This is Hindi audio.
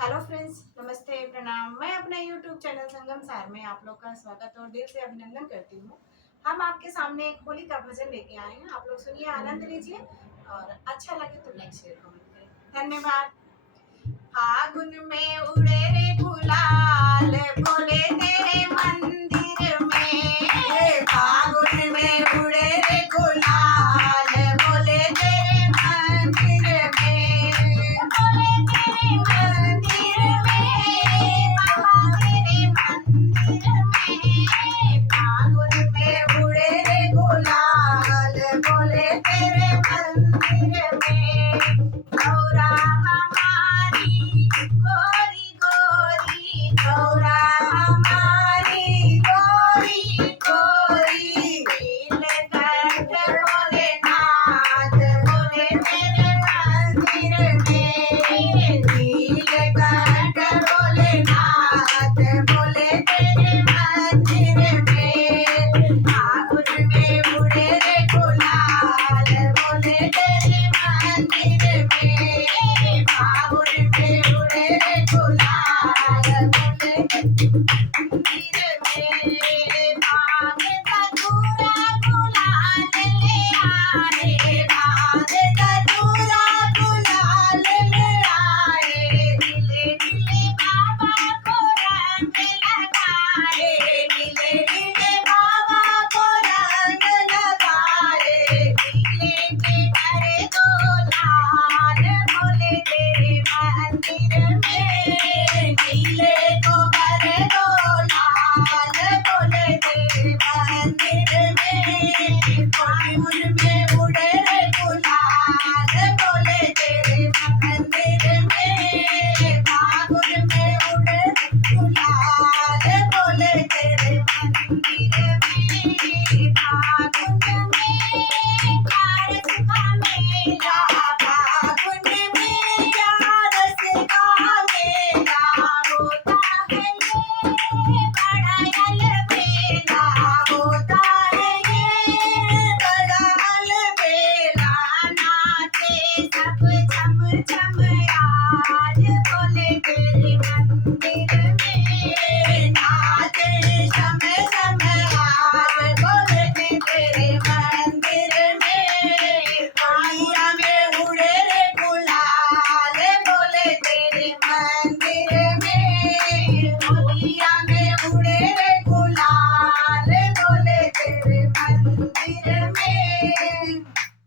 हेलो फ्रेंड्स, नमस्ते, प्रणाम। मैं अपने यूट्यूब चैनल संगम सार में आप लोग का स्वागत और दिल से अभिनंदन करती हूँ। हम आपके सामने एक होली का भजन लेके आए हैं। आप लोग सुनिए, आनंद लीजिए और अच्छा लगे तो लाइक शेयर कमेंट करें। धन्यवाद। फागुन में उड़े रे गुलाल बोले तेरे मंदिर में। फागुन में उड़े रे गुलाल बोले तेरे मंदिर में। बोले तेरे मंदिर में, बाबा तेरे मंदिर में। फागुन में उड़े रे गुलाल बोले तेरे मंदिर में। गौरा हमारी गोरी गोरी, गौरा हमारी गोरी गोरी। नीलकंठ भोलेनाथ बोले तेरे मंदिर में। नीलकंठ भोलेनाथ बोले तेरे मंदिर में। फागुन में उड़े रे गुलाल बोले तेरे मंदिर में। फागुन में उड़े रे गुलाल बोले मंदिर में। भाग धतूरा गुलाल ले आए, भाग धतूरा गुलाल ले आए। दिले दिले बाबा को रंग लगाए, दिले दिले बाबा को रंग लगाए। दिले के करे दो लाल बोले तेरे मंदिर में। दिले को करे दो लाल बोले तेरे मंदिर में। फागुन में उड़े रे गुलाल बोले तेरे मंदिर में। फागुन में उड़े गुलाल बोले तेरे मंदिर में। फागुन में कारस का मेला, फागुन में कारस का मेला होता है ये बड़ा अलबेला। होता है ये बड़ा अलबेला। नाचे सब छम छम आज बोले